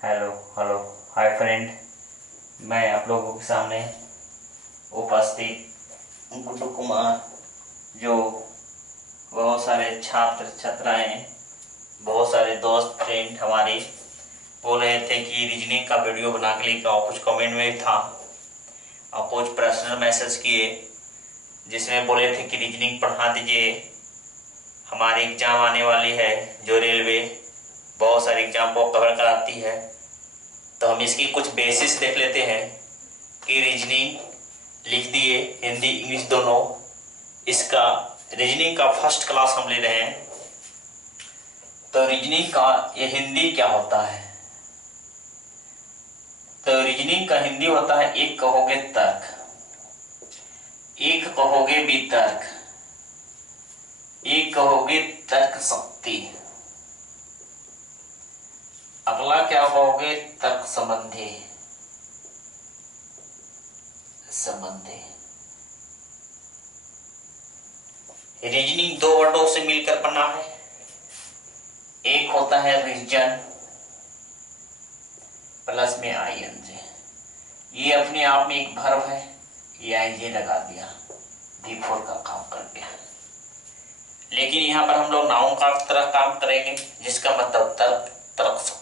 Hello hello hi friend. मैं आप लोगों के सामने उपस्थित गुड्डू कुमार, जो बहुत सारे छात्र छात्राएं, बहुत सारे दोस्त फ्रेंड हमारे बोल रहे थे कि रीजनिंग का वीडियो बना के लेकर आओ। कुछ कमेंट में था और कुछ पर्सनल मैसेज किए जिसमें बोले थे कि रीजनिंग पढ़ा दीजिए, हमारी एग्ज़ाम आने वाली है जो रेलवे बहुत सारे एग्ज़ाम को कवर कराती है। तो हम इसकी कुछ बेसिस देख लेते हैं कि रीजनिंग लिख दिए, हिंदी इंग्लिश दोनों। इसका रीजनिंग का फर्स्ट क्लास हम ले रहे हैं। तो रीजनिंग का ये हिंदी क्या होता है? तो रीजनिंग का हिंदी होता है, एक कहोगे तर्क, एक कहोगे वितर्क, एक कहोगे तर्क शक्ति, अगला क्या कहोगे तर्क संबंधी संबंधी। रीजनिंग दो वर्डों से मिलकर बना है। एक होता है रीजन प्लस में आईएनजी, ये अपने आप में एक वर्ब है, ये आईजे लगा दिया, V4 का काम कर गया। लेकिन यहाँ पर हम लोग नाउन का तरह काम करेंगे, जिसका मतलब तर्क तर्क शक्ति।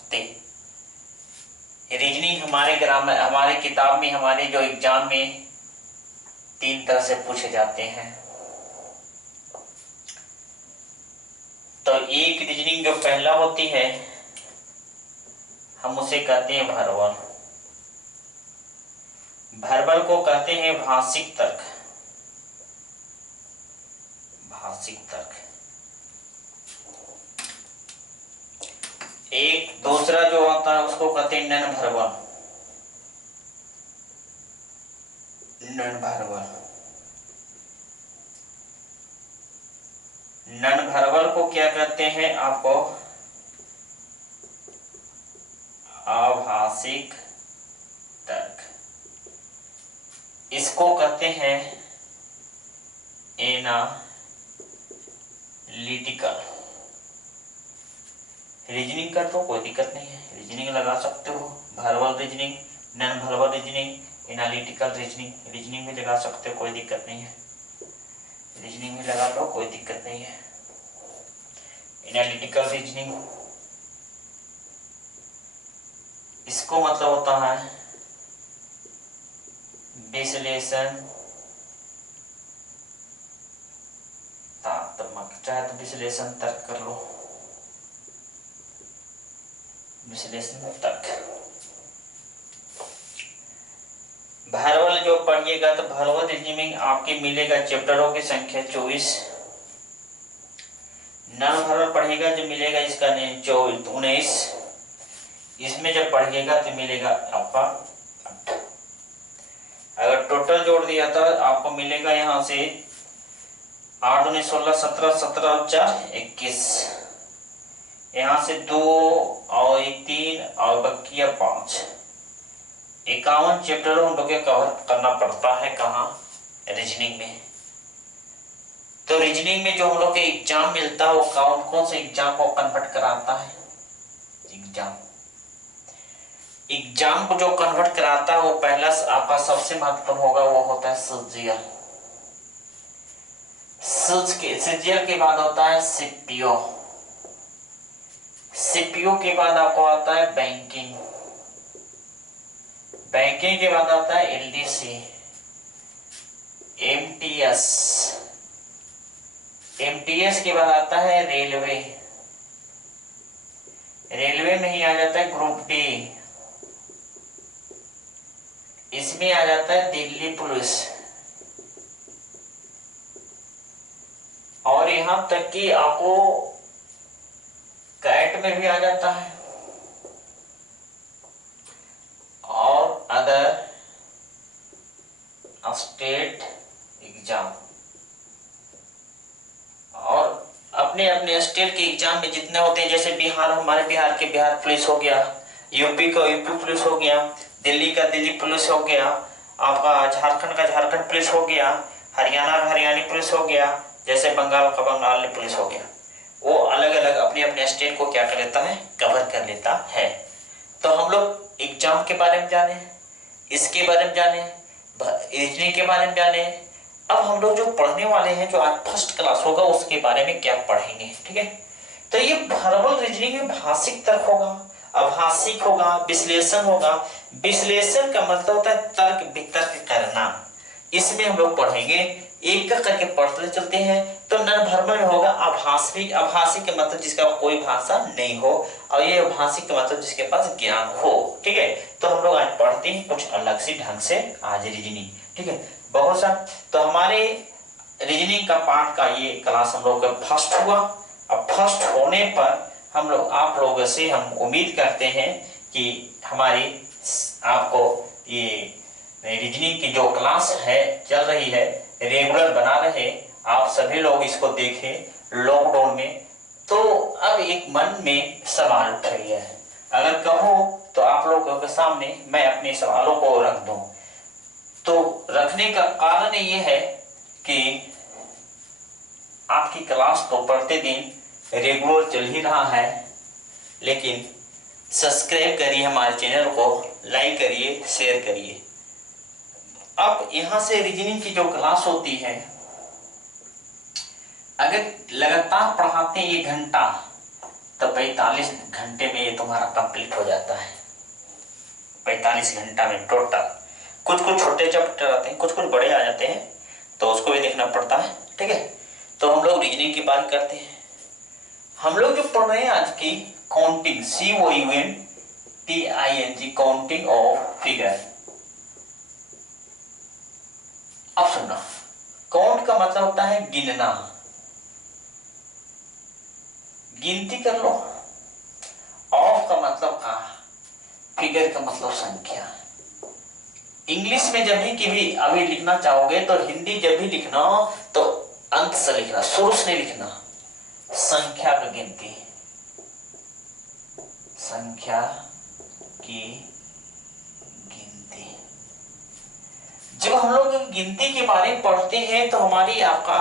रीजनिंग हमारे ग्रामर, हमारे किताब में, हमारे जो एग्जाम में 3 तरह से पूछे जाते हैं। तो एक रीजनिंग जो पहला होती है हम उसे कहते हैं वर्बल। वर्बल को कहते हैं भाषिक तर्क, भाषिक तर्क। एक दूसरा जो होता है उसको कहते हैं non verbal, non verbal. Non verbal को क्या कहते हैं आपको? आभाषिक तर्क। इसको कहते हैं एनालिटिकल। रीजनिंग का तो कोई दिक्कत नहीं है, रीजनिंग लगा सकते हो, verbal reasoning, non verbal reasoning, analytical reasoning, reasoning भी लगा सकते हो, कोई दिक्कत नहीं है। रीजनिंग भी लगा लो, कोई दिक्कत नहीं है। एनालिटिकल रीजनिंग, इसको मतलब होता है विश्लेषणात्मक, चाहे तो विश्लेषण तर्क कर लो, विश्लेषण तर्क। वर्बल जो पढ़िएगा तो वर्बल रीजनिंग आपके मिलेगा चैप्टरों की संख्या 24। नॉन वर्बल पढ़िएगा जो मिलेगा इसका 19। इसमें जब पढ़िएगा तो मिलेगा आपका 8। अगर टोटल जोड़ दिया तो आपको मिलेगा यहाँ से 8 दूनी 16, 17, 17 और 4 21। यहाँ से 2 और 1 3 और बकिया 5, 51 चैप्टर हम लोग कवर करना पड़ता है। कहाँ? रीजनिंग में। तो रीजनिंग में जो हम लोग के एग्जाम मिलता है वो कौन कौन से एग्जाम को कन्वर्ट कराता है? एग्जाम को जो कन्वर्ट कराता है वो पहला आपका सबसे महत्वपूर्ण होगा, वो होता है सीजीएल। सीजीएल के बाद होता है सीपीओ, सीपीओ के बाद आपको आता है बैंकिंग, बैंकिंग के बाद आता है एलडीसी, एमटीएस, एमटीएस के बाद आता है रेलवे, रेलवे में ही आ जाता है ग्रुप डी, इसमें आ जाता है दिल्ली पुलिस, और यहां तक कि आपको कैट में भी आ जाता है, और अदर स्टेट एग्जाम। और अपने अपने स्टेट के एग्जाम में जितने होते हैं, जैसे बिहार, हमारे बिहार के बिहार पुलिस हो गया, यूपी का यूपी पुलिस हो गया, दिल्ली का दिल्ली पुलिस हो गया, आपका झारखंड का झारखंड पुलिस हो गया, हरियाणा का हरियाणी पुलिस हो गया, जैसे बंगाल का बंगाली पुलिस हो गया। वो अलग अलग अपने अपने स्टेट को क्या कर लेता है? कवर कर लेता है। तो हम लोग एग्जाम के बारे में जाने, इसके बारे में जाने, रीजनिंग के बारे में जाने। अब हम लोग जो पढ़ने वाले हैं, जो आज फर्स्ट क्लास होगा, उसके बारे में क्या पढ़ेंगे, ठीक है। तो ये वर्बल रीजनिंग में भाषिक तर्क होगा, आभासिक होगा, विश्लेषण होगा। विश्लेषण का मतलब होता है तर्क वितर्क करना। इसमें हम लोग पढ़ेंगे, एक करके पढ़ते चलते हैं। तो नन वर्बल में होगा आभासिक। आभासिक का मतलब जिसका कोई भाषा नहीं हो, और ये आभासिक का मतलब जिसके पास ज्ञान हो, ठीक है। तो हम लोग आज पढ़ते हैं कुछ अलग से ढंग से आज रीजनिंग, ठीक है। बहुत सा तो हमारे रीजनिंग का पार्ट का ये क्लास हम लोग का फर्स्ट हुआ। अब फर्स्ट होने पर हम लोग आप लोगों से हम उम्मीद करते हैं कि हमारी आपको ये रीजनिंग की जो क्लास है चल रही है रेगुलर बना रहे, आप सभी लोग इसको देखें लॉकडाउन में। तो अब एक मन में सवाल उठ रही है, अगर कहो तो आप लोगों के सामने मैं अपने सवालों को रख दूं। तो रखने का कारण ये है कि आपकी क्लास तो पढ़ते दिन रेगुलर चल ही रहा है, लेकिन सब्सक्राइब करिए हमारे चैनल को, लाइक करिए, शेयर करिए। अब यहाँ से रीजनिंग की जो क्लास होती है, अगर लगातार पढ़ाते हैं 1 घंटा, तो 45 घंटे में ये तुम्हारा कंप्लीट हो जाता है। 45 घंटा में टोटल। कुछ कुछ छोटे चैप्टर आते हैं, कुछ कुछ बड़े आ जाते हैं, तो उसको भी देखना पड़ता है, ठीक है। तो हम लोग रीजनिंग की बात करते हैं। हम लोग जो पढ़ रहे हैं आज की counting, COUNTING, counting of figure. अब सुनना, काउंट का मतलब होता है गिनना, गिनती कर लो। ऑफ का मतलब का, फिगर का मतलब संख्या। इंग्लिश में जब भी अभी लिखना चाहोगे तो हिंदी जब भी लिखना तो अंत से लिखना, शुरू से नहीं लिखना। संख्या की गिनती, संख्या की गिनती। जब हम लोग गिनती के बारे में पढ़ते हैं तो हमारी आपका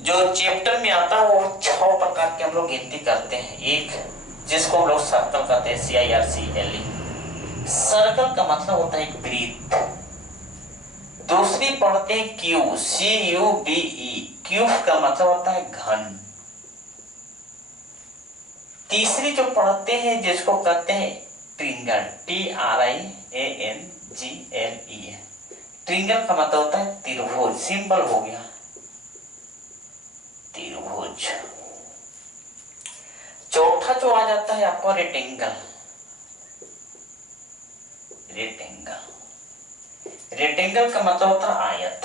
जो चैप्टर में आता है वो 6 प्रकार के हम लोग गिनती करते हैं। एक जिसको हम लोग सर्कल कहते हैं, CIRCLE। सर्कल का मतलब होता है एक वृत्त। दूसरी पढ़ते हैं क्यूब, CUBE। क्यूब का मतलब होता है घन। तीसरी जो पढ़ते हैं जिसको कहते हैं ट्रिंगल, TRIANGLE। ट्रिंगल का मतलब होता है त्रिभुज, सिंबल हो गया त्रिभुज। चौथा जो आ जाता है आपको रेक्टेंगल। रेक्टेंगल का मतलब होता है आयत।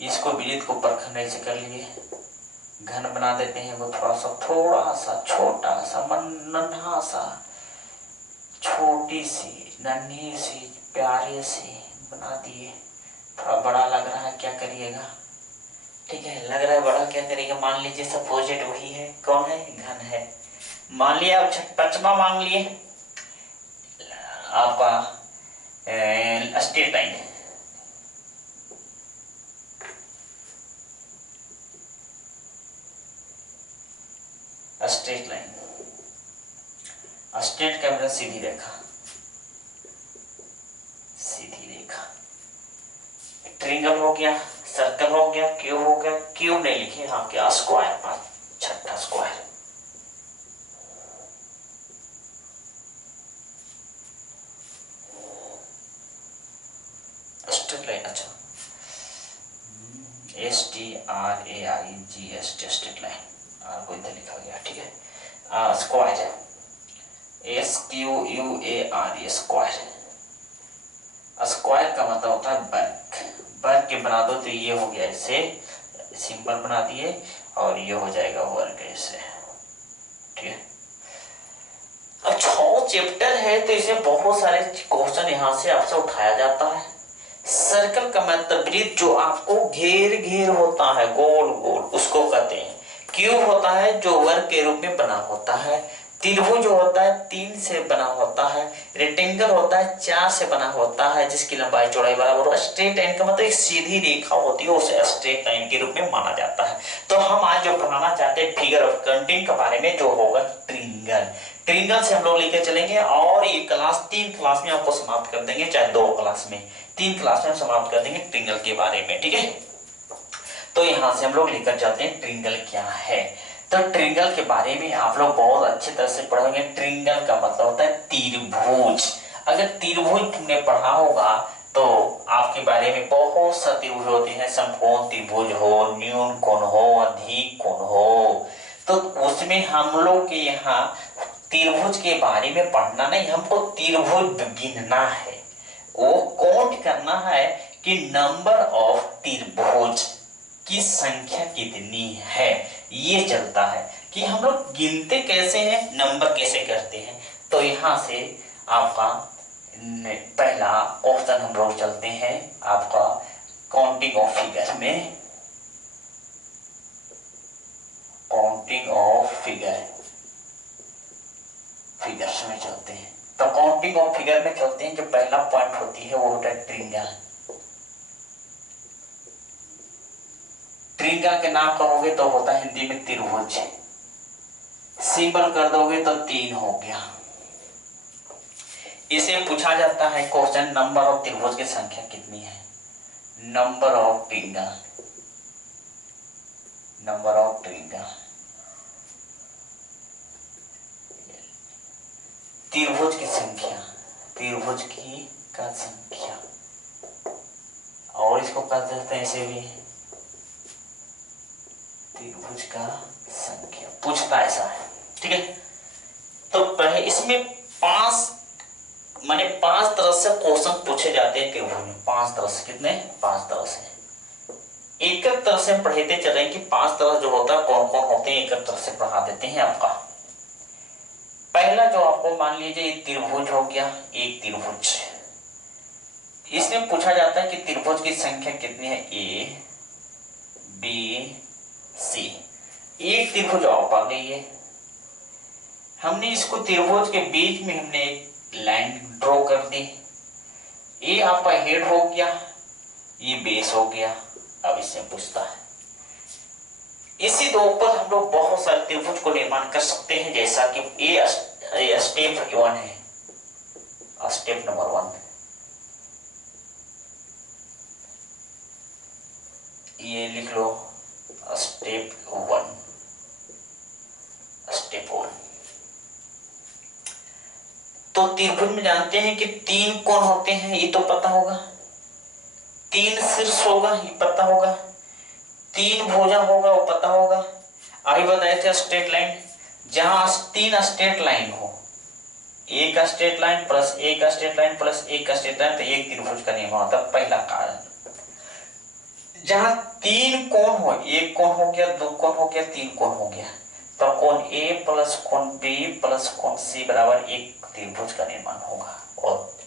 इसको विलित को परखंड से कर लिए, घन बना देते हैं। वो थोड़ा सा छोटा सा नन्हा सा, छोटी सी नन्ही सी प्यारे सी बना दिए। थोड़ा बड़ा लग रहा है, क्या करिएगा, ठीक है, लग रहा है बड़ा, क्या करिएगा। मान लीजिए सपोजिट वही है, कौन है, घन है। मान लिया, अब 5वां मांग लिए आपका straight line. Straight line, straight का मतलब सीधी रेखा, सीधी रेखा। ट्रिंगल हो गया, सर्कल हो गया, क्यूब हो गया। क्यूब नहीं लिखे, हाँ क्या, स्क्वायर, 6ठा स्क्वायर। स्ट्रेट लाइन, अच्छा, STRAIGS, स्ट्रेट लाइन। को इधर लिखा गया, ठीक है। स्क्वायर है, SQUARE, स्क्वायर। स्क्वायर का मतलब होता है वर्ग। वर्ग के बना दो तो ये हो गया, ऐसे सिंबल बना दिए, और ये हो जाएगा वर्ग ऐसे, ठीक है। अब 6 चैप्टर है तो इसमें बहुत सारे क्वेश्चन यहाँ से आपसे उठाया जाता है। सर्कल का मतलब वृत्त जो आपको घेर घेर होता है, गोल गोल, उसको कहते हैं। क्यूब होता है जो वर्ग के रूप में बना होता है। त्रिभुज जो होता है 3 से बना होता है, रेक्टेंगल होता है 4 से बना होता है, जिसकी लंबाई चौड़ाई बराबर हो। स्ट्रेट लाइन का मतलब एक सीधी रेखा होती है, उसे स्ट्रेट लाइन के रूप में माना जाता है। तो हम आज जो पढ़ाना चाहते हैं फिगर ऑफ कंटेंट के बारे में, जो होगा ट्रिंगल। ट्रिंगल से हम लोग लेकर चलेंगे और ये क्लास 3 क्लास में आपको समाप्त कर देंगे, चाहे 2 क्लास में, 3 क्लास में समाप्त कर देंगे ट्रिंगल के बारे में, ठीक है। तो यहाँ से हम लोग लेकर चलते हैं ट्रिंगल क्या है। तो ट्रिंगल के बारे में आप लोग बहुत अच्छी तरह से पढ़ोगे। ट्रिंगल का मतलब होता है त्रिभुज। अगर त्रिभुज तुमने पढ़ा होगा तो आपके बारे में बहुत सा त्रिभुज होते हैं, समकोण त्रिभुज हो, न्यून कोण हो, अधिक कोण हो। तो उसमें हम लोग के यहाँ त्रिभुज के बारे में पढ़ना नहीं, हमको त्रिभुज गिनना है, वो काउंट करना है कि नंबर ऑफ त्रिभुज की संख्या कितनी है। ये चलता है कि हम लोग गिनते कैसे हैं, नंबर कैसे करते हैं। तो यहां से आपका पहला ऑप्शन हम लोग चलते हैं आपका काउंटिंग ऑफ फिगर में। काउंटिंग ऑफ फिगर्स में चलते हैं। तो काउंटिंग ऑफ फिगर में चलते हैं, जो पहला पॉइंट होती है वो होता है ट्रिंगल। ट्रिंगल के नाम कहोगे तो होता है हिंदी में त्रिभुज। सिंबल कर दोगे तो 3 हो गया। इसे पूछा जाता है क्वेश्चन, नंबर ऑफ त्रिभुज की संख्या कितनी है। Number of triangle, number of triangle, त्रिभुज की संख्या, त्रिभुज की का संख्या, और इसको कह सकते हैं ऐसे भी त्रिभुज का संख्या। पूछता ऐसा है, ठीक है। तो पहले इसमें 5 तरह से क्वेश्चन पूछे जाते हैं त्रिभुज में। 5 तरह से, कितने? 5 तरह से। एक एक तरह से पढ़ते चलेंगे कि 5 तरह जो होता है कौन कौन होते हैं, एक एक तरह से पढ़ा देते हैं आपका। पहला जो आपको मान लीजिए त्रिभुज हो गया, एक त्रिभुज। इसमें पूछा जाता है कि त्रिभुज की संख्या कितनी है, ए बी सी। एक त्रिभुज आप आ गई है, हमने इसको त्रिभुज के बीच में हमने एक लाइन ड्रॉ कर दी। ये आपका हेड हो गया, ये बेस हो गया। अब इससे पूछता है, इसी दो पर हम लोग बहुत सारे त्रिभुज को निर्माण कर सकते हैं, जैसा कि ये स्टेप 1 है, स्टेप नंबर 1। ये लिख लो स्टेप 1, स्टेप 1। तो त्रिभुज में जानते हैं कि 3 कोण होते हैं, ये तो पता होगा। 3 शीर्ष होगा, ये पता होगा। 3 भुजा होगा, वो पता होगा। अभी बताए थे स्ट्रेट लाइन, जहां 3 स्ट्रेट लाइन हो, एक स्ट्रेट लाइन प्लस एक स्ट्रेट लाइन प्लस एक स्ट्रेट लाइन, तो एक त्रिभुज का निर्माण होता है। पहला कारण, जहां 3 कोण हो, एक कोण हो गया, 2 कोण हो गया, 3 कोण हो गया, तो कोण ए प्लस कोण बी प्लस कोण सी बराबर एक त्रिभुज का निर्माण होगा। और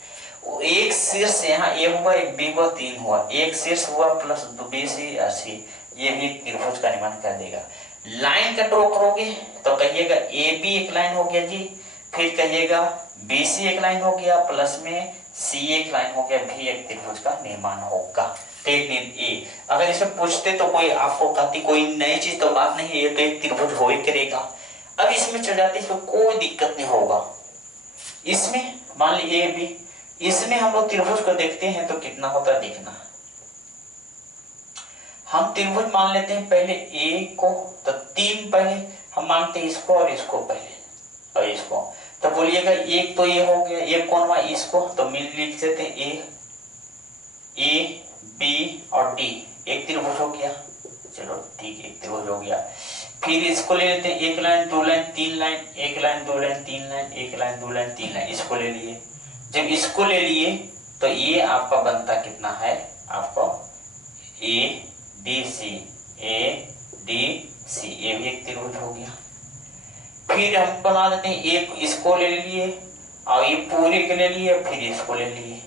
एक शीर्ष यहाँ ए हुआ, एक बी हुआ, 3 हुआ, एक शीर्ष हुआ प्लस बी सी और सी, ये भी त्रिभुज का निर्माण कर देगा। लाइन का ड्रॉ करोगे तो कहिएगा ए बी एक लाइन हो गया जी, फिर कहिएगा बी सी एक लाइन हो गया, प्लस में सी एक लाइन हो गया, भी एक त्रिभुज का निर्माण होगा। ए, अगर इसमें पूछते तो कोई आपको कहती कोई नई चीज तो बात नहीं है, ये तो एक त्रिभुज हो ही करेगा। अब इसमें चल जाते इसमें कोई दिक्कत नहीं होगा। इसमें मान लीजिए ए बी, इसमें हम लोग त्रिभुज को देखते हैं तो कितना होता है देखना। हम त्रिभुज मान लेते हैं पहले ए को, तो 3 पहले हम मानते हैं इसको और इसको पहले और इसको, तो बोलिएगा एक तो ये हो गया, एक कौन हुआ इसको, तो मिल लिख देते हैं ए बी और डी, एक त्रिभुज हो गया। चलो ठीक है, एक त्रिभुज हो गया। फिर इसको ले लेते हैं, एक लाइन 2 लाइन 3 लाइन, एक लाइन 2 लाइन 3 लाइन, एक लाइन 2 लाइन 3 लाइन, इसको ले लिए। जब इसको ले लिए तो ये आपका बनता कितना है, आपको A D C, A D C, ये भी एक त्रिभुज हो गया। फिर हम बना देते हैं, एक इसको ले लिए और ये पूरे के ले लिए, फिर इसको ले लिए।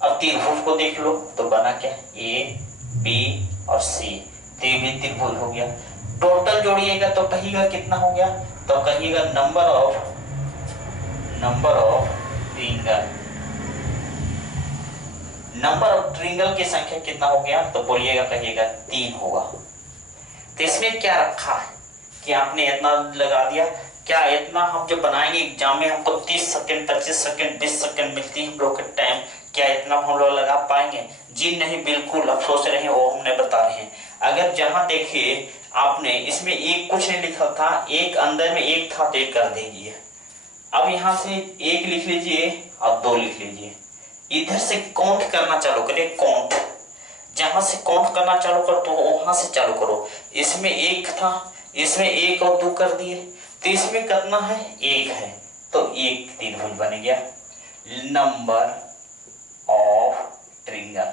अब त्रिभुज को देख लो तो बना क्या, ए बी और सी, तो ये भी त्रिभुज हो गया। टोटल जोड़िएगा तो कहिएगा कितना हो गया, तो कहिएगा number of number of triangle, number of triangle की संख्या कितना हो गया, तो बोलिएगा, कहिएगा 3 होगा। तो इसमें क्या रखा है कि आपने इतना लगा दिया, क्या इतना हम जब बनाएंगे एग्जाम में हमको 30 सेकंड 25 सेकंड 20 सेकंड मिलती है हम लोग के टाइम, क्या इतना हम लोग लगा पाएंगे? जी नहीं, बिल्कुल। अब सोच रहे हैं वो हमने बता रहे हैं। अगर जहां देखिए आपने इसमें एक कुछ नहीं लिखा था, एक अंदर में एक था तो एक कर देंगे। अब यहां से एक लिख लीजिए और 2 लिख लीजिए, इधर से काउंट करना चालू करिए। काउंट, जहां से काउंट करना चालू करो तो वहां से चालू करो। इसमें एक था, इसमें एक और 2 कर दिए, तो इसमें कितना है, 1 है, तो एक त्रिभुज बन गया। नंबर ऑफ ट्रिंगल,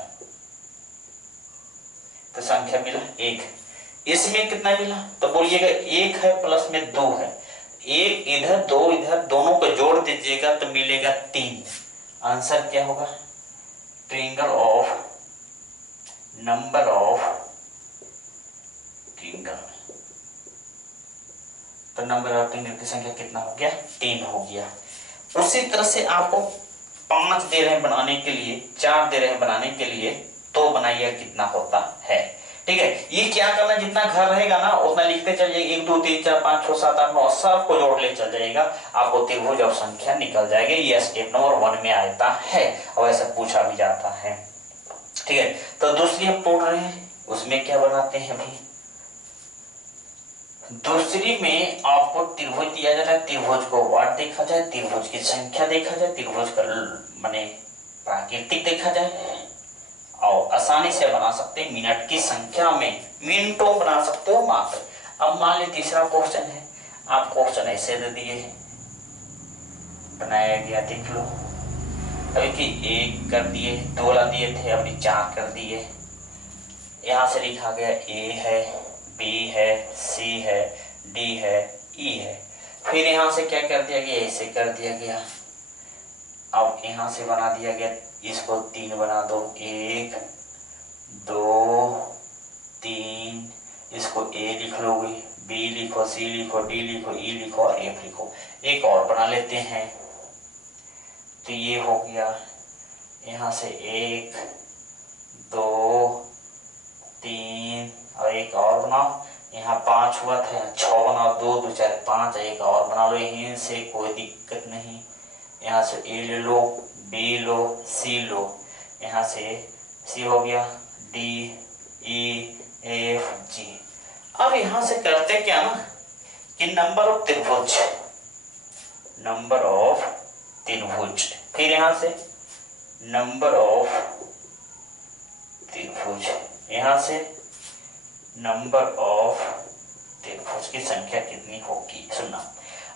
तो संख्या मिला 1। इसमें कितना मिला, तो बोलिएगा 1 है प्लस में 2 है, 1 इधर 2 इधर, दोनों को जोड़ दीजिएगा तो मिलेगा 3। आंसर क्या होगा, triangle of, number of triangle. तो नंबर ऑफ ट्रिंगल की संख्या कितना हो गया, 3 हो गया। उसी तरह से आपको 5 दे रहे हैं बनाने के लिए, 4 दे रहे हैं बनाने के लिए, तो बनाइए कितना होता है। ठीक है, ये क्या करना, जितना घर रहेगा ना उतना लिखते चल जाइए, 1 2 3 4 5 6 7 8 9 सबको जोड़ ले चल जाएगा, आपको त्रिभुज और संख्या निकल जाएगी। ये स्टेप नंबर 1 में आता है और ऐसा पूछा भी जाता है। ठीक है, तो दूसरी हम पढ़ रहे हैं, उसमें क्या बनाते हैं अभी। दूसरी में आपको त्रिभुज दिया जा रहा है, त्रिभुज को वाट देखा जाए, त्रिभुज की संख्या देखा जाए, त्रिभुज का माने प्राकृतिक देखा जाए, और आसानी से बना सकते हैं। मिनट की संख्या में मिनटों बना सकते हो मात्र। अब मान ली तीसरा क्वेश्चन है, आप क्वेश्चन ऐसे दे दिए, बनाया गया, देख लो। अभी कि 1 कर दिए, 2 ला दिए थे, अभी 4 कर दिए। यहां से लिखा गया ए है, बी है, सी है, डी है, ई है। फिर यहां से क्या कर दिया गया, ऐसे कर दिया गया। अब यहां से बना दिया गया, इसको 3 बना दो, 1 2 3, इसको ए लिख लो, बी लिखो, सी लिखो, डी लिखो, ई लिखो और एफ लिखो। एक और बना लेते हैं, तो ये हो गया, यहां से 1 2 3 और एक और बनाओ, यहाँ 5 हुआ था, यहाँ 6 बनाओ, 2 2 4 5, एक और बना लो, यहीं से कोई दिक्कत नहीं। यहाँ से ए ले लो, बी लो, सी लो, यहाँ से सी हो गया, डी ई एफ जी। अब यहाँ से करते क्या ना कि नंबर ऑफ त्रिभुज, नंबर ऑफ त्रिभुज, फिर यहाँ से नंबर ऑफ त्रिभुज, यहाँ से नंबर ऑफ त्रिभुज की संख्या कितनी होगी, सुनना।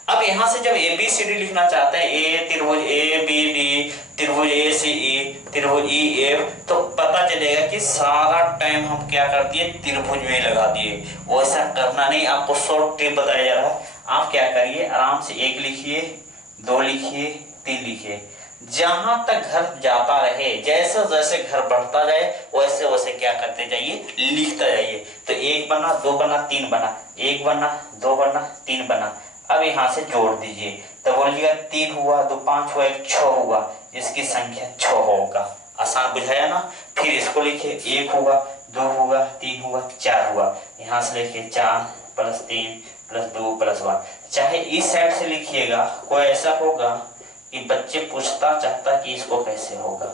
अब यहां से जब ए बी सी डी लिखना चाहते हैं, ए त्रिभुज ए बी डी, त्रिभुज ए सी ई, त्रिभुज ई एफ, तो पता चलेगा कि सारा टाइम हम क्या कर दिए, त्रिभुज में लगा दिए। वैसा करना नहीं, आपको शॉर्ट ट्रिक बताया जा रहा है। आप क्या करिए, आराम से 1 लिखिए, 2 लिखिए, 3 लिखिए, जहां तक घर जाता रहे, जैसे जैसे घर बढ़ता जाए वैसे वैसे क्या करते जाइए, लिखता जाइए। तो 1 बना, 2 बना, 3 बना, 1 बना, 2 बना, 3 बना। अब यहां से जोड़ दीजिए, तो बोलिएगा 3 हुआ, 2 5 हुआ, 1 6 हुआ, इसकी संख्या 6 होगा। आसान बुझाया ना। फिर इसको लिखिए, 1 हुआ, 2 हुआ, 3 हुआ, 4 हुआ, यहां से लिखिए 4 + 3 + 2 + 1। चाहे इस साइड से लिखिएगा, कोई ऐसा होगा कि बच्चे पूछता चाहता कि इसको कैसे होगा,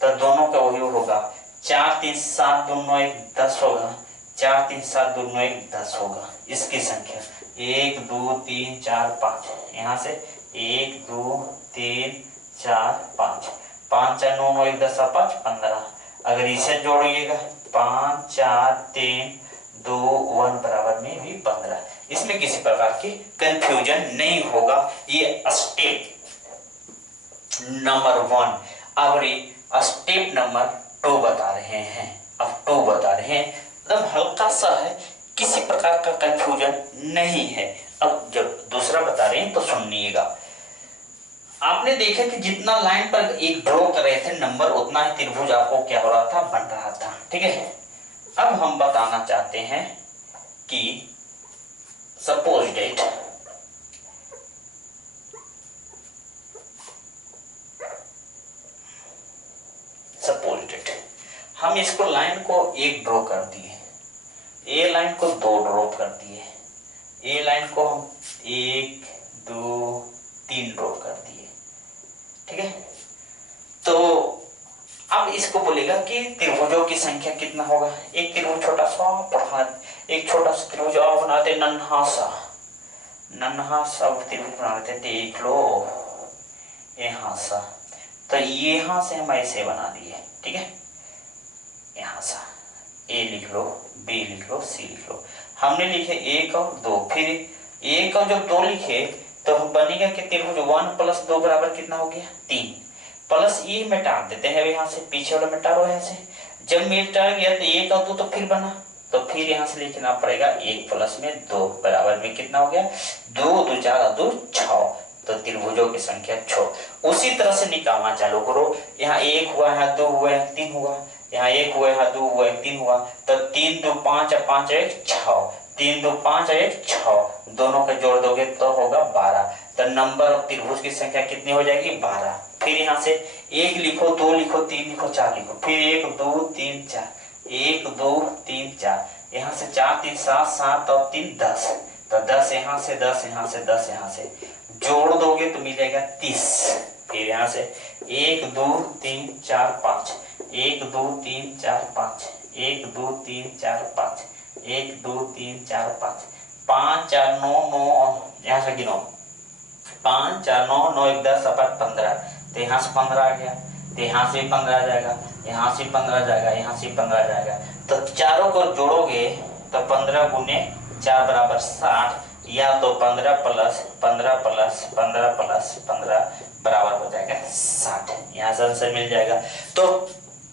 तो दोनों का वही होगा, 4 3 7 2 9 1 10 होगा, 4 3 7 2 9 1 10 होगा। इसकी संख्या 1 2 3 4 5, यहाँ से 1 2 3 4 5, 5 4 9 9 1 10 5 15। अगर इसे जोड़िएगा 5 4 3 2 1 बराबर में भी 15। इसमें किसी प्रकार की कंफ्यूजन नहीं होगा। ये स्टेप नंबर 1। अब स्टेप नंबर 2 बता रहे हैं। अब 2 बता रहे हैं, मतलब हल्का सा है, किसी प्रकार का कंफ्यूजन नहीं है। अब जब दूसरा बता रहे हैं तो सुनिएगा। आपने देखा कि जितना लाइन पर एक ड्रॉ कर रहे थे नंबर, उतना ही त्रिभुज आपको क्या हो रहा था, बन रहा था। ठीक है, अब हम बताना चाहते हैं कि सपोज डेट इसको लाइन को एक ड्रॉ कर दिए, ए लाइन को दो ड्रॉ कर दिए, ए लाइन को हम 1 2 3 ड्रॉ कर दिए, ठीक है। तो अब इसको बोलेगा कि त्रिभुजों की संख्या कितना होगा। एक त्रिभुज छोटा सा पढ़ा, एक छोटा सा त्रिभुज और बनाते नन्हा सा त्रिभुज बना लेते, देख लो यहाँ सा। तो यहाँ से हम ऐसे बना दिए, ठीक है। यहाँ सा ए लिख लो, बी लिख लो, सी लिख लो। हमने लिखे 1 और 2, फिर 1 और जब 2 लिखे तो हम बनेगा कि त्रिभुज 1 + 2 बराबर कितना हो गया 3, प्लस ये मिटा देते हैं यहाँ से, पीछे वाला मिटा लो यहाँ से। जब मिटा गया तो 1 और 2 तो फिर बना, तो फिर यहाँ से लिखना पड़ेगा 1 + 2 बराबर में कितना हो गया 2 2 4 2 6, तो त्रिभुजों की संख्या 6। उसी तरह से निकालना चालू करो। यहाँ 1 हुआ, यहाँ 2 हुआ, 3 हुआ, यहाँ 1 हुआ, यहाँ 2 हुआ, 3 हुआ, तो 3 2 5 और 5 1 6, 3 2 5 और 1 6, दोनों का जोड़ दोगे तो होगा 12। तो नंबर ऑफ त्रिभुज की संख्या कितनी हो जाएगी 12। फिर यहाँ से 1 लिखो, 2 लिखो, 3 लिखो, 4 लिखो, फिर 1 2 3 4, 1 2 3 4, यहाँ से 4 3 7 7 और 3 10, तो 10 यहाँ से 10 यहाँ से 10 यहाँ से जोड़ दोगे तो मिलेगा 30। फिर यहाँ से 1 2 3 4 5, 1 2 3 4 5, 1 2 3 4 5, 1 2 3 4 5, 5 4 9 9, यहाँ से गिनो 5 4 9 9 1 10 15, तो यहाँ से 15 आ गया, तो यहाँ से 15 आ जाएगा, यहाँ से 15 जाएगा, यहाँ से 15 जाएगा। तो चारों को जोड़ोगे तो 15 गुने 4 बराबर 60, या तो 15 + 15 + 15 + 15 बराबर हो जाएगा 60। यहाँ से आंसर मिल जाएगा। तो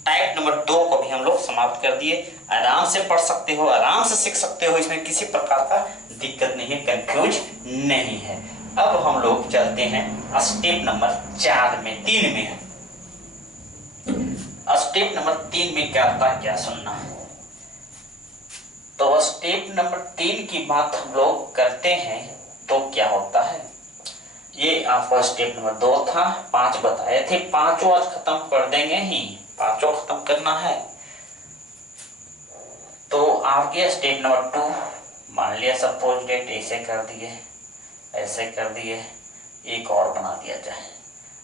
टाइप नंबर 2 को भी हम लोग समाप्त कर दिए। आराम से पढ़ सकते हो, आराम से सीख सकते हो, इसमें किसी प्रकार का दिक्कत नहीं है, कंफ्यूज नहीं है। अब हम लोग चलते हैं स्टेप नंबर 4 में, 3 में। स्टेप नंबर 3 में क्या होता है, क्या सुनना है। तो स्टेप नंबर 3 की बात हम लोग करते हैं तो क्या होता है। ये आपका स्टेप नंबर 2 था, 5 बताए थे, 5 आज खत्म कर देंगे ही, 5 खत्म करना है। तो आपके स्टेप नंबर 2 मान लिया सपोज डेट ऐसे कर दिए, ऐसे कर दिए, एक और बना दिया जाए।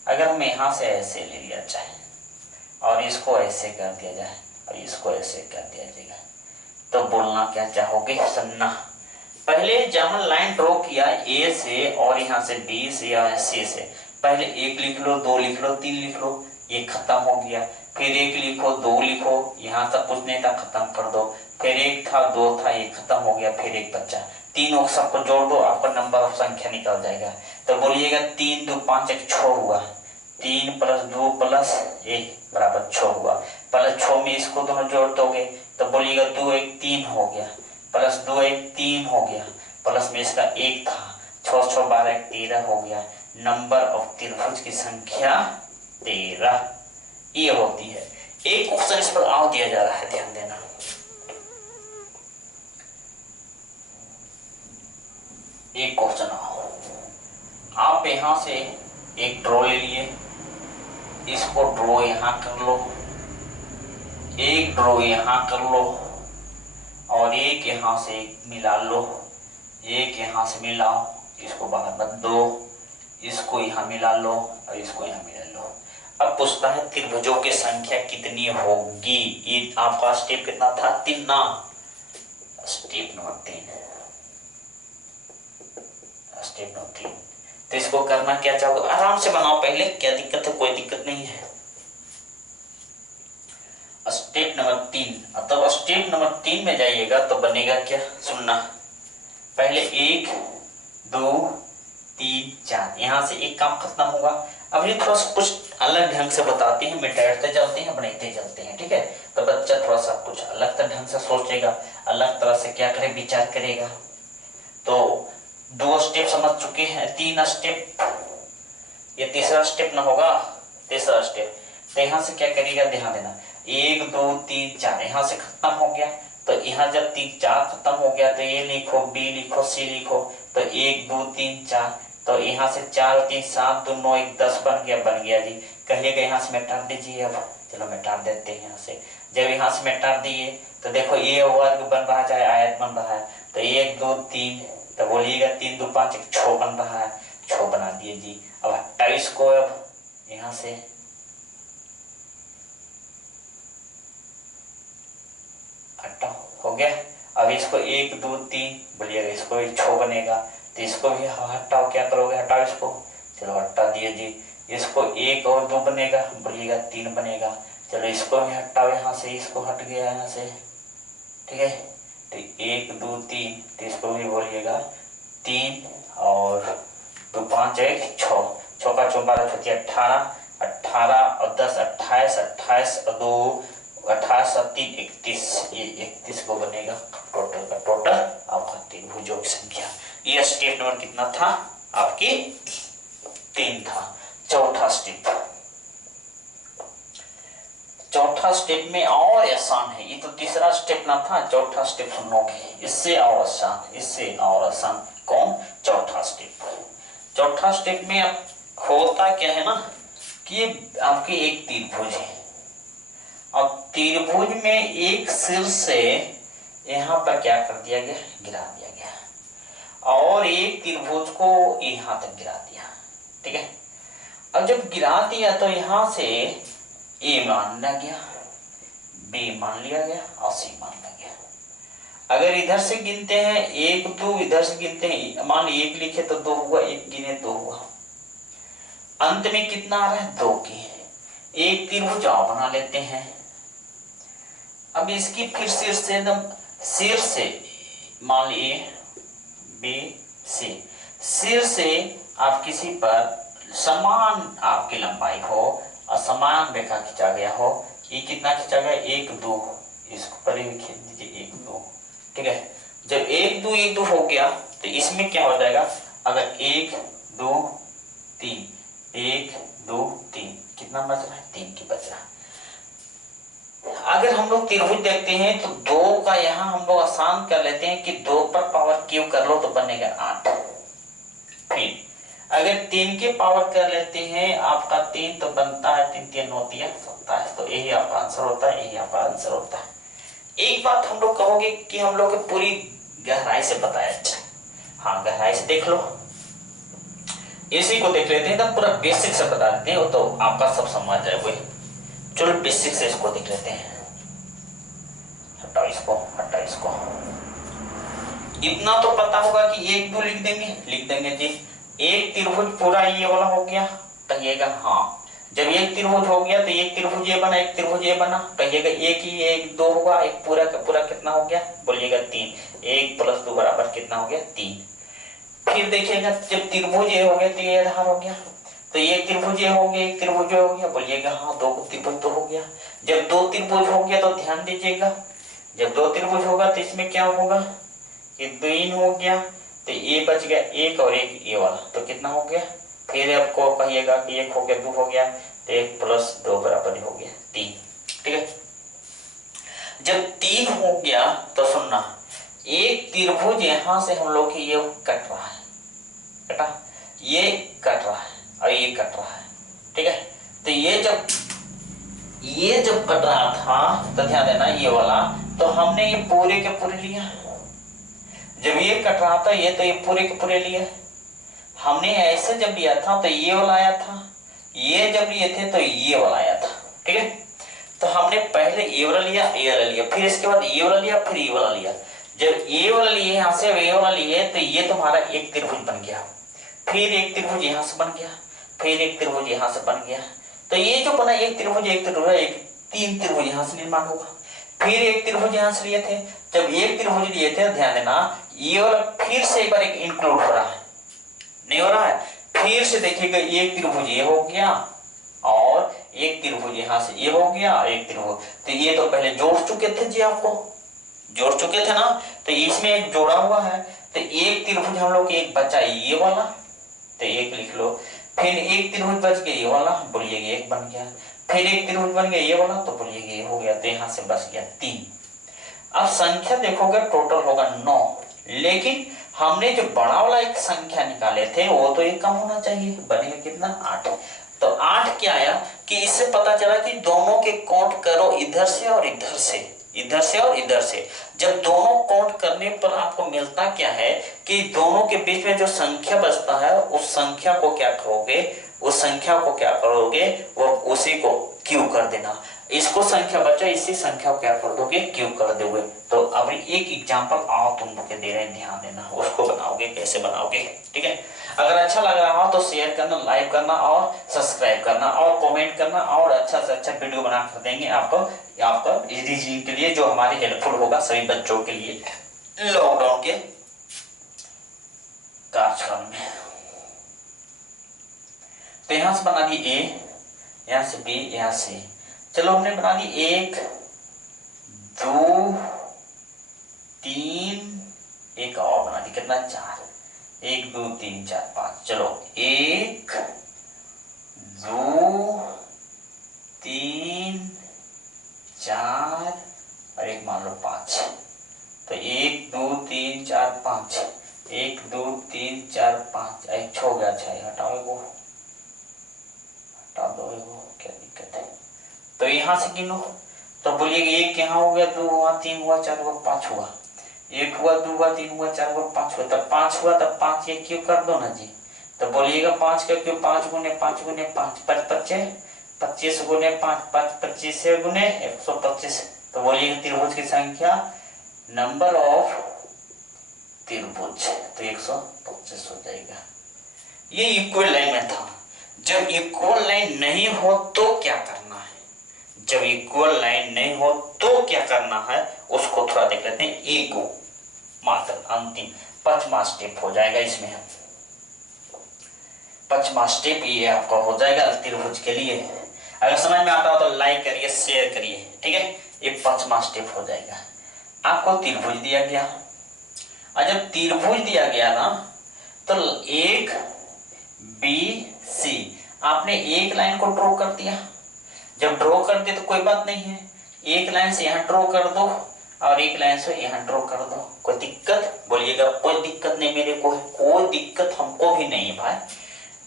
अगर हम यहाँ से ऐसे ले लिया जाए और इसको ऐसे कर दिया जाए और इसको ऐसे कर दिया जाएगा, तो बोलना क्या चाहोगे सुनना। पहले जहां लाइन ड्रॉ किया ए से और यहाँ से बी से या सी से, पहले 1 लिख लो, 2 लिख लो, 3 लिख लो, ये खत्म हो गया। फिर 1 लिखो, 2 लिखो, यहाँ तक कुछ नहीं था, खत्म कर दो। फिर 1 था, 2 था, ये खत्म हो गया, फिर 1 बचा। तीनों सबको जोड़ दो, आपका नंबर ऑफ संख्या निकल जाएगा। तो बोलिएगा 3 2 5 1 6 हुआ, 3 + 2 + 1 बराबर 6 हुआ। प्लस 6 में इसको दोनों जोड़ दोगे तो बोलिएगा 2 1 3 हो गया, प्लस 2 1 3 हो गया, प्लस में इसका 1 था, 6 6 12 1 13 हो गया। नंबर ऑफ त्रिभुज की संख्या 13 ये होती है। एक क्वेश्चन इस पर और दिया जा रहा है, ध्यान देना। एक क्वेश्चन आप यहां से एक ड्रॉ ले लिए, इसको ड्रॉ यहां कर लो, एक ड्रॉ यहां कर लो और एक यहां से मिला लो, एक यहां से मिलाओ, इसको बाहर मत दो, इसको यहां मिला लो और इसको यहां मिला लो। अब पूछता है त्रिभुजों की संख्या कितनी होगी। ये आपका स्टेप कितना था, 3 ना, स्टेप नंबर 3, स्टेप नंबर 3। तो इसको करना क्या चाहोगे, आराम से बनाओ पहले, क्या दिक्कत है, कोई दिक्कत नहीं है। स्टेप नंबर 3, तो स्टेप नंबर 3 में जाइएगा तो बनेगा क्या सुनना। पहले 1 2 3 4, यहां से एक काम खत्म होगा। अब ये थोड़ा सा कुछ अलग ढंग से बताते हैं, मिटाते चलते हैं, बनाते चलते हैं, ठीक है। तो बच्चा थोड़ा सा कुछ अलग ढंग से सोचेगा, अलग तरह से क्या करे, विचार करेगा। तो 2 स्टेप समझ चुके हैं, 3 स्टेप, ये तीसरा स्टेप ना होगा, तीसरा स्टेप। तो यहाँ से क्या करिएगा, ध्यान देना, 1 2 3 4 यहाँ से खत्म हो गया। तो यहाँ जब 3 4 खत्म हो गया तो ये लिखो, बी लिखो, सी लिखो, तो 1 2 3 4, तो यहाँ से 4 3 7 2 9 1 10 बन गया जी। कहिएगा यहाँ से मिटा दीजिए। अब चलो मिटा देते हैं यहाँ से, जब यहाँ से मिटा दिए तो देखो ये वर्ग बन रहा है, चाहे आयत बन रहा है। तो 1 2 3, तो बोलिएगा 3 2 5 6 बन रहा है, 6 बना दिए जी। अब 28 को अब यहाँ से हटाओ, हो गया। अब इसको 1 2 3 बोलिएगा, इसको भी 6 बनेगा, तो इसको भी हटाओ, क्या करोगे, हटाओ इसको, चलो हटा दिए जी। इसको 1 और 2 बनेगा, बोलिएगा 3 बनेगा, चलो इसको भी हटाओ यहाँ से, इसको हट गया यहाँ से, ठीक है। तो 1 2 3, तो इसको भी बोलिएगा 3 और 2 5 1 6, 6 का 4 12 छुट्टी 18, 18 और 10 28, 28 और 2 28 और 3 31, ये 31 को बनेगा टोटल का टोटल आपका त्रिभुजों की संख्या। ये स्टेप नंबर कितना था आपकी 3 था। चौथा स्टेप में और आसान है, ये तो तीसरा स्टेप ना था, चौथा स्टेप सुनोगे, इससे और आसान, इससे और आसान। कौन? चौथा स्टेप। चौथा स्टेप में अब होता क्या है ना कि आपके एक त्रिभुज है, अब त्रिभुज में एक सिर से यहाँ पर क्या कर दिया गया, गिरा दिया गया, और एक त्रिभुज को यहाँ तक गिरा दिया, ठीक है। अब जब गिरा दिया तो यहाँ से ए मान लिया गया, बी मान लिया गया और सी मान लिया गया। अगर इधर से गिनते हैं 1 2, इधर से गिनते हैं, मान 1 लिखे तो 2 हुआ, 1 गिने 2 हुआ, अंत में कितना आ रहा है 2 की। एक त्रिभुज और बना लेते हैं। अब इसकी फिर सिर से मान लिए बी सी, सिर से आप किसी पर समान आपकी लंबाई हो और समान रेखा खींचा गया हो, ये कितना खींचा गया 1 2, इसको परे भी खींच दीजिए 1 2, ठीक है। जब 1 2 1 2 हो गया तो इसमें क्या हो जाएगा, अगर 1 2 3 1 2 3, कितना बच रहा है 3 की बच रहा है। अगर हम लोग त्रिभुज देखते हैं तो 2 का यहाँ हम लोग आसान कर लेते हैं कि 2 पर पावर क्यूब कर लो तो बनेगा 8। फिर अगर 3 के पावर कर लेते हैं आपका 3 तो बनता है 3 3 9 3 27, तो यही आपका आंसर होता है, यही आपका आंसर होता है। एक बात हम लोग कहोगे कि हम लोग पूरी गहराई से बताया, अच्छा हाँ गहराई से देख लो, इसी को देख लेते हैं तो पूरा बेसिक से बता देते हैं, तो आपका सब समझ जाए वही। चलो बेसिक से इसको देख लेते हैं, हटाओ इसको, हटाओ इसको। इतना तो पता होगा कि 1 2 लिख देंगे जी। एक त्रिभुज पूरा ये वाला हो गया, कहिएगा हाँ। जब एक त्रिभुज हो गया तो एक त्रिभुज ये बना, एक त्रिभुज ये बना, कहिएगा एक ही 1 2 होगा, एक पूरा का पूरा कितना हो गया, बोलिएगा 3, 1 + 2 बराबर कितना हो गया 3। फिर देखिएगा जब त्रिभुज ये हो गया तो ये आधार हो गया, तो ये त्रिभुज हो गया, एक त्रिभुज हो गया, बोलिएगा हाँ 2 त्रिभुज तो हो गया। जब 2 त्रिभुज हो गया तो ध्यान दीजिएगा, जब 2 त्रिभुज होगा तो इसमें क्या होगा कि 2 हो गया, तो ये बच गया 1 और 1 ये वाला, तो कितना हो गया। फिर आपको कहिएगा कि 1 हो गया 2 हो गया, तो 1 + 2 बराबर हो गया 3, ठीक है। जब 3 हो गया तो सुनना, एक त्रिभुज यहां से हम लोग की ये कट रहा है, कटा, ये कट रहा है और ये कट रहा है, ठीक है। तो ये जब कट रहा था तो ध्यान देना ये वाला, तो हमने ये पूरे के पूरे लिया। जब ये कट रहा था ये, तो ये पूरे के पूरे लिया। हमने ऐसे जब लिया था तो ये वाला आया था, ये जब लिए थे तो ये वाला आया था, ठीक है। तो हमने पहले ये वाला लिया, ये वाला लिया, फिर इसके बाद ये वाला लिया, फिर ये वाला लिया। जब ये वाला लिए यहाँ से ये वाला लिए तो ये तुम्हारा एक त्रिभुज बन गया, फिर एक त्रिभुज यहाँ से बन गया, फिर एक त्रिभुज यहाँ से बन गया। तो ये जो बना एक त्रिभुज, एक 3 त्रिभुज यहाँ से निर्माण होगा। फिर एक त्रिभुज यहाँ से लिए थे, जब एक त्रिभुज लिए थे ध्यान देना ये वाला फिर से एक बार एक इंक्लूड हो रहा है, नहीं हो रहा है। फिर से देखिएगा एक त्रिभुज ये हो गया और एक त्रिभुज यहाँ से ये हो गया, एक त्रिभुज, तो ये तो पहले जोड़ चुके थे जी, आपको जोड़ चुके थे ना, तो इसमें एक जोड़ा हुआ है। तो एक त्रिभुज हम लोग एक बचा ये वाला, तो 1 लिख लो। फिर एक त्रिभुज बच गया ये वाला, बोलिएगा 1 बन गया। फिर एक त्रिभुज बन गया ये वाला, तो बोलिएगा ये हो गया, तो यहाँ से बच गया 3। अब संख्या देखोगे टोटल होगा 9, लेकिन हमने जो बड़ा वाला एक संख्या निकाले थे वो तो एक कम होना चाहिए, बनेगा कितना 8। तो 8 क्या आया कि इससे पता चला कि दोनों के काउंट करो इधर से और इधर से, इधर से और इधर से। जब दोनों काउंट करने पर आपको मिलता क्या है कि दोनों के बीच में जो संख्या बचता है उस संख्या को क्या करोगे, उस संख्या को क्या करोगे, वो उसी को क्यू कर देना। इसको संख्या बचा, इसी संख्या को क्या कर दोगे, क्यू कर दोगे। तो अब एक एग्जांपल आओ तुम लोग के दे रहे हैं, ध्यान देना, उसको बनाओगे, कैसे बनाओगे, ठीक है। अगर अच्छा लग रहा हो तो शेयर करना, लाइक करना और सब्सक्राइब करना और कमेंट करना, और अच्छा से अच्छा वीडियो बना कर देंगे आपको रीजनिंग के लिए, जो हमारे हेल्पफुल होगा सभी बच्चों के लिए लॉकडाउन के कार्यकाल में। तो यहां से बना दी ए, यहां से बी, यहां से, चलो हमने बना दी 1 2 3, एक और बना दी, कितना 4, 1 2 3 4 5, चलो 1 2 3 4 और एक मान लो 5। तो 1 2 3 4 5, 1 2 3 4 5, एक छो गया, अच्छा हटाओ, वो हटा दो, क्या दिक्कत है। तो यहां से गिनो, तो बोलिए 1 यहाँ हो गया, 2 हुआ, 3 हुआ, 4 हुआ, 5 हुआ, 1 हुआ, 2 हुआ, 3 हुआ, 4 हुआ, 5 हुआ, तब 5 हुआ, तब 5 ये क्यों कर दो ना जी। तो बोलिएगा 5 का क्यों, 5 गुने 5 गुने 5, 25 25 गुने 5, 5 25 गुने 125। तो बोलिएगा त्रिभुज की संख्या, नंबर ऑफ त्रिभुज, तो 125 हो जाएगा। ये इक्वल लाइन में था। जब इक्वल लाइन नहीं हो तो क्या करना है, जब इक्वल लाइन नहीं हो तो क्या करना है, उसको थोड़ा देख लेते हैं। ए को मात्र अंतिम 5वां स्टेप हो जाएगा इसमें, 5वां स्टेप ये आपका हो जाएगा त्रिभुज के लिए। अगर समझ में आता हो तो लाइक करिए, शेयर करिए, ठीक है। ये 5वां स्टेप हो जाएगा। आपको त्रिभुज दिया गया, और जब त्रिभुज दिया गया ना, तो एक बी सी, आपने एक लाइन को ड्रॉ कर दिया। जब ड्रॉ कर दे तो कोई बात नहीं है, एक लाइन से यहाँ ड्रॉ कर दो और एक लाइन से यहाँ ड्रॉ कर दो, कोई दिक्कत, बोलिएगा कोई दिक्कत नहीं मेरे को है, कोई दिक्कत हमको भी नहीं है भाई।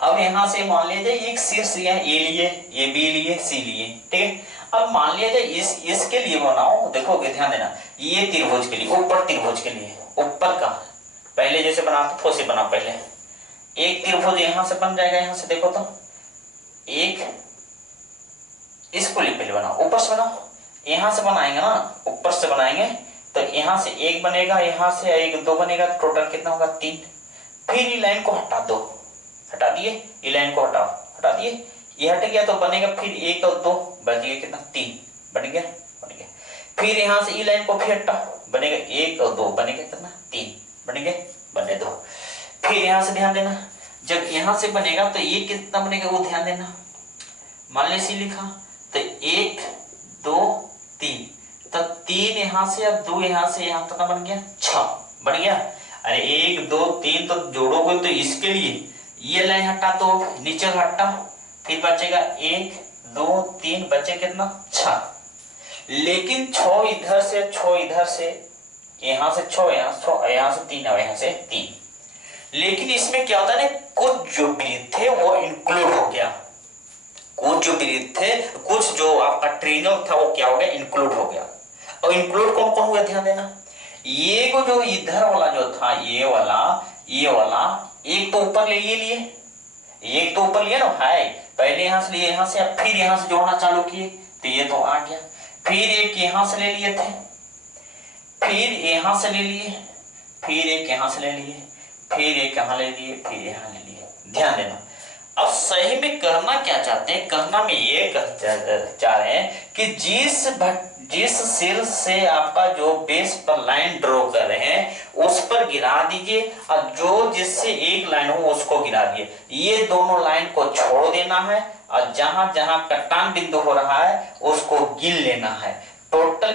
अब यहाँ से मान लिया जाए एक शीर्ष लिया, ए लिए, ए बी लिए, सी लिए, ठीक है। अब मान लिया जाए इसके लिए बनाओ, देखोगे ध्यान देना, ये त्रिभुज के लिए, ऊपर त्रिभुज के लिए, ऊपर का पहले जैसे बनाते थे वैसे बना। पहले एक त्रिभुज यहां से बन जाएगा, यहां से देखो तो एक, इसको लिए पहले बनाओ, ऊपर से बनाओ, यहां से बनाएंगे ना, ऊपर से बनाएंगे तो यहां से एक बनेगा, यहां से एक, 2 बनेगा, टोटल कितना होगा 3। फिर ये लाइन को हटा दो, हटा दिए, ये लाइन को हटाओ, हटा दिए, ये हट गया तो बनेगा फिर 1 और 2, बच गया कितना 3, बन गया, बन गया। फिर यहां से ये लाइन को फिर हटाओ, बनेगा 1 और 2, बनेगा कितना 3, बन गया, बने 2। फिर यहां से ध्यान देना, जब यहां से बनेगा तो ये कितना बनेगा वो ध्यान देना। मान ली सी लिखा तो 1 2 3, तब 3 यहां से, अब 2 यहां से, यहां कितना बन गया 6, बन गया। अरे 1 2 3 तो जोड़ोगे तो इसके लिए ये लाइन हटा दो, नीचे हटा, फिर बचेगा 1 2 3, बचे कितना 6। लेकिन 6 इधर से, 6 इधर से, यहां से 6, यहां से 3 और यहां से 3। लेकिन इसमें क्या होता है ना, कुछ जो वृत्त थे वो इंक्लूड हो गया, कुछ जो वृत्त थे, कुछ जो आपका ट्रियंगल था वो क्या हो गया, इंक्लूड हो गया। और इंक्लूड कौन कौन हुआ ध्यान देना, ये को जो इधर वाला जो था, ये वाला एक तो ऊपर ले लिए, एक तो ऊपर लिया ना भाई, पहले यहां से लिए, यहां से, फिर यहां से जोड़ना चालू किए तो ये तो आ गया। फिर एक यहां से ले लिए थे, फिर यहां से ले लिए, फिर एक यहां से ले लिए, फिर एक यहां ले लिए, फिर यहां ले लिए। ध्यान देना, अब सही में कहना क्या चाहते हैं, कहना में ये चाह रहे हैं कि जिस सिर से आपका जो बेस पर लाइन ड्रॉ कर रहे हैं उस पर गिरा दीजिए, और जो जिससे एक लाइन हो उसको गिरा दिए। ये दोनों लाइन को छोड़ देना है, और जहां जहां कटान बिंदु हो रहा है उसको गिन लेना है। टोटल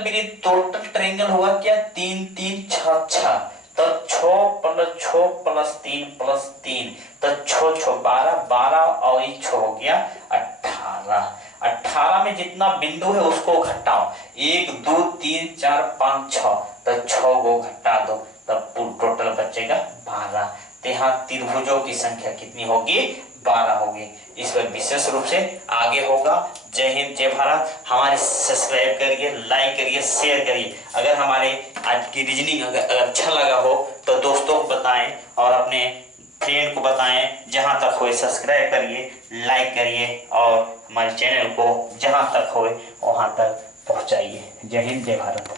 ट्रायंगल हुआ क्या, 3 3 6 6, तो 6 + 6 + 3 + 3, तो 6 6 12, 12 और 6 हो गया 18। 18 में जितना बिंदु है उसको घटाओ, 1 2 3 4 5 6, तो 6 को घटा दो, तब टोटल बचेगा 12। तो यहाँ त्रिभुजों की संख्या कितनी होगी? 12 होगी। इस पर विशेष रूप से आगे होगा। जय हिंद, जय भारत। हमारे सब्सक्राइब करिए, लाइक करिए, शेयर करिए। अगर हमारे आज की रीजनिंग अगर अच्छा लगा हो तो दोस्तों को बताएं और अपने फ्रेंड को बताएं। जहां तक हो सब्सक्राइब करिए, लाइक करिए और हमारे चैनल को जहां तक हो वहां तक पहुंचाइए। जय हिंद, जय भारत।